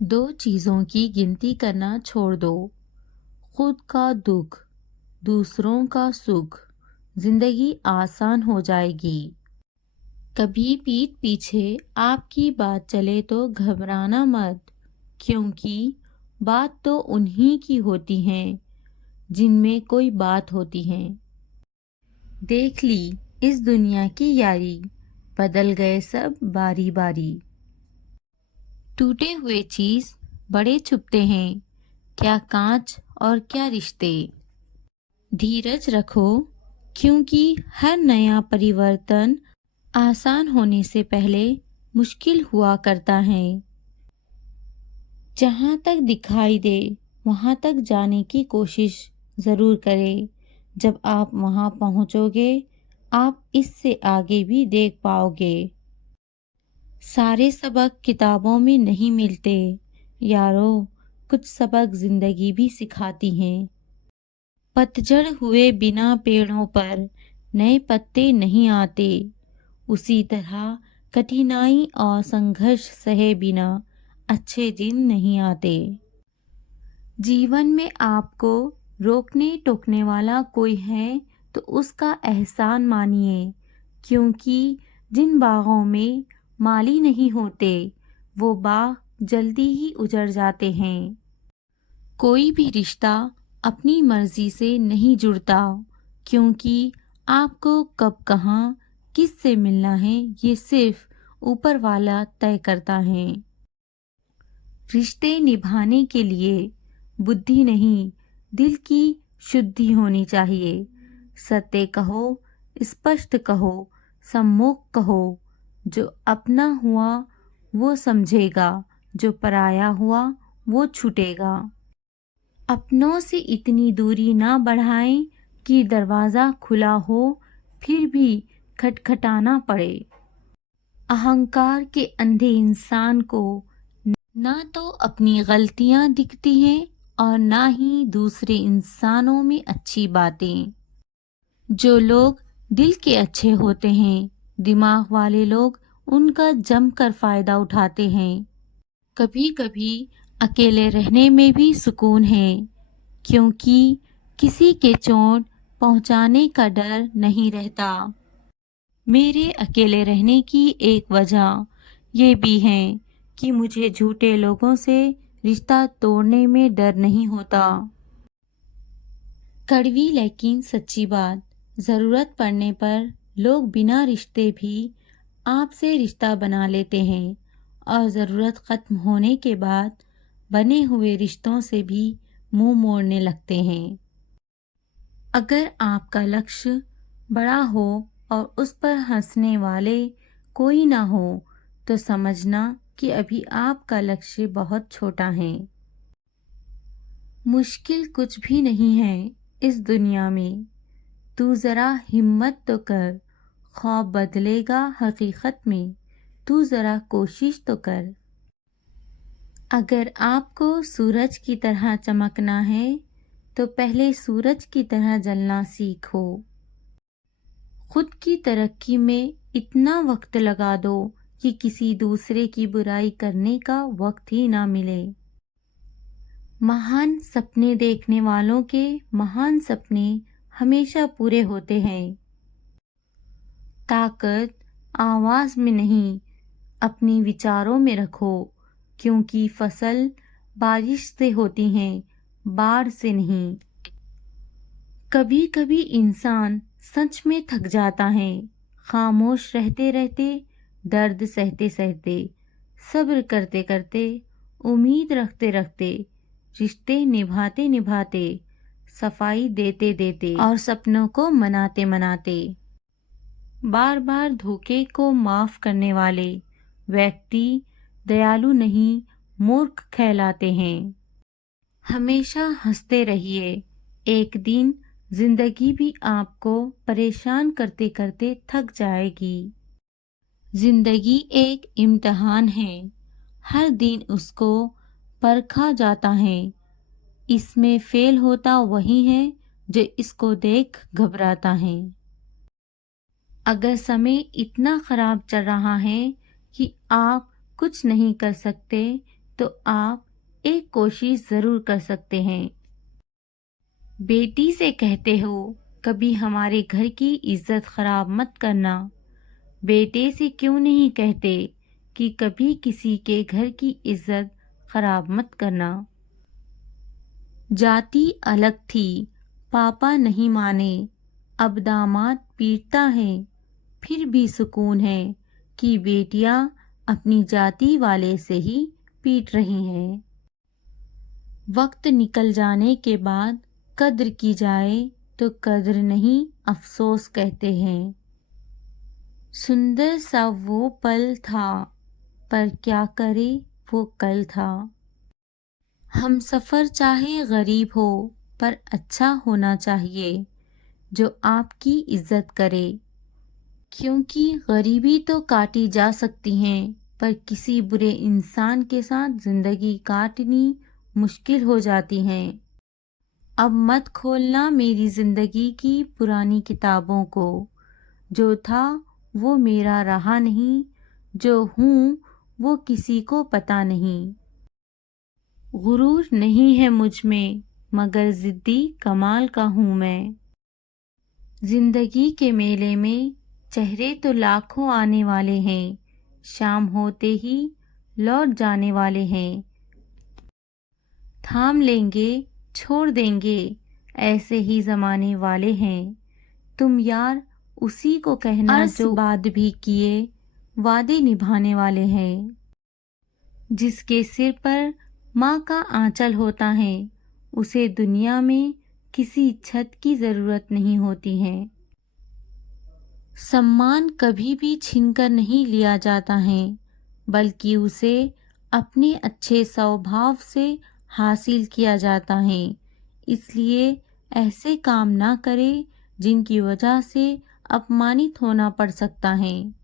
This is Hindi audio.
दो चीज़ों की गिनती करना छोड़ दो। खुद का दुख, दूसरों का सुख। जिंदगी आसान हो जाएगी। कभी पीठ पीछे आपकी बात चले तो घबराना मत, क्योंकि बात तो उन्हीं की होती है जिनमें कोई बात होती है। देख ली इस दुनिया की यारी, बदल गए सब बारी बारी। टूटे हुए चीज बड़े छुपते हैं, क्या कांच और क्या रिश्ते। धीरज रखो, क्योंकि हर नया परिवर्तन आसान होने से पहले मुश्किल हुआ करता है। जहाँ तक दिखाई दे वहाँ तक जाने की कोशिश ज़रूर करें। जब आप वहाँ पहुँचोगे, आप इससे आगे भी देख पाओगे। सारे सबक किताबों में नहीं मिलते यारो, कुछ सबक जिंदगी भी सिखाती हैं। पतझड़ हुए बिना पेड़ों पर नए पत्ते नहीं आते, उसी तरह कठिनाई और संघर्ष सहे बिना अच्छे दिन नहीं आते। जीवन में आपको रोकने टोकने वाला कोई है तो उसका एहसान मानिए, क्योंकि जिन बागों में माली नहीं होते वो बाग जल्दी ही उजड़ जाते हैं। कोई भी रिश्ता अपनी मर्जी से नहीं जुड़ता, क्योंकि आपको कब कहाँ किससे मिलना है ये सिर्फ ऊपर वाला तय करता है। रिश्ते निभाने के लिए बुद्धि नहीं, दिल की शुद्धि होनी चाहिए। सत्य कहो, स्पष्ट कहो, सम्मुख कहो। जो अपना हुआ वो समझेगा, जो पराया हुआ वो छूटेगा। अपनों से इतनी दूरी ना बढ़ाएं कि दरवाज़ा खुला हो फिर भी खटखटाना पड़े। अहंकार के अंधे इंसान को ना तो अपनी गलतियां दिखती हैं और ना ही दूसरे इंसानों में अच्छी बातें। जो लोग दिल के अच्छे होते हैं, दिमाग वाले लोग उनका जमकर फायदा उठाते हैं। कभी कभी अकेले रहने में भी सुकून है, क्योंकि किसी के चोट पहुंचाने का डर नहीं रहता। मेरे अकेले रहने की एक वजह ये भी है कि मुझे झूठे लोगों से रिश्ता तोड़ने में डर नहीं होता। कड़वी लेकिन सच्ची बात, ज़रूरत पड़ने पर लोग बिना रिश्ते भी आपसे रिश्ता बना लेते हैं और ज़रूरत ख़त्म होने के बाद बने हुए रिश्तों से भी मुंह मोड़ने लगते हैं। अगर आपका लक्ष्य बड़ा हो और उस पर हंसने वाले कोई ना हो तो समझना कि अभी आपका लक्ष्य बहुत छोटा है। मुश्किल कुछ भी नहीं है इस दुनिया में, तू ज़रा हिम्मत तो कर। ख्वाब बदलेगा हकीकत में, तू ज़रा कोशिश तो कर। अगर आपको सूरज की तरह चमकना है तो पहले सूरज की तरह जलना सीखो। खुद की तरक्की में इतना वक्त लगा दो कि किसी दूसरे की बुराई करने का वक्त ही ना मिले। महान सपने देखने वालों के महान सपने हमेशा पूरे होते हैं। ताकत आवाज में नहीं, अपने विचारों में रखो, क्योंकि फसल बारिश से होती है, बाढ़ से नहीं। कभी कभी इंसान सच में थक जाता है, खामोश रहते रहते, दर्द सहते सहते, सब्र करते करते, उम्मीद रखते रखते, रिश्ते निभाते निभाते, सफाई देते देते और सपनों को मनाते मनाते। बार बार धोखे को माफ करने वाले व्यक्ति दयालु नहीं, मूर्ख कहलाते हैं। हमेशा हंसते रहिए, एक दिन जिंदगी भी आपको परेशान करते करते थक जाएगी। जिंदगी एक इम्तिहान है, हर दिन उसको परखा जाता है। इसमें फेल होता वही है जो इसको देख घबराता है। अगर समय इतना खराब चल रहा है कि आप कुछ नहीं कर सकते, तो आप एक कोशिश ज़रूर कर सकते हैं। बेटी से कहते हो कभी हमारे घर की इज्जत खराब मत करना। बेटे से क्यों नहीं कहते कि कभी किसी के घर की इज्जत खराब मत करना। जाति अलग थी, पापा नहीं माने, अब दामाद पीटता है, फिर भी सुकून है कि बेटियां अपनी जाति वाले से ही पीट रही हैं। वक्त निकल जाने के बाद कद्र की जाए तो कद्र नहीं अफसोस कहते हैं। सुंदर सा वो पल था, पर क्या करे वो कल था। हम सफ़र चाहे गरीब हो, पर अच्छा होना चाहिए जो आपकी इज्जत करे। क्योंकि गरीबी तो काटी जा सकती है, पर किसी बुरे इंसान के साथ जिंदगी काटनी मुश्किल हो जाती है। अब मत खोलना मेरी जिंदगी की पुरानी किताबों को। जो था वो मेरा रहा नहीं, जो हूँ वो किसी को पता नहीं। गुरूर नहीं है मुझ में, मगर जिद्दी कमाल का हूँ मैं। जिंदगी के मेले में चेहरे तो लाखों आने वाले हैं, शाम होते ही लौट जाने वाले हैं। थाम लेंगे छोड़ देंगे, ऐसे ही जमाने वाले हैं। तुम यार उसी को कहना जो बाद भी किए वादे निभाने वाले हैं। जिसके सिर पर माँ का आंचल होता है, उसे दुनिया में किसी छत की जरूरत नहीं होती है। सम्मान कभी भी छीनकर नहीं लिया जाता है, बल्कि उसे अपने अच्छे स्वभाव से हासिल किया जाता है। इसलिए ऐसे काम ना करें जिनकी वजह से अपमानित होना पड़ सकता है।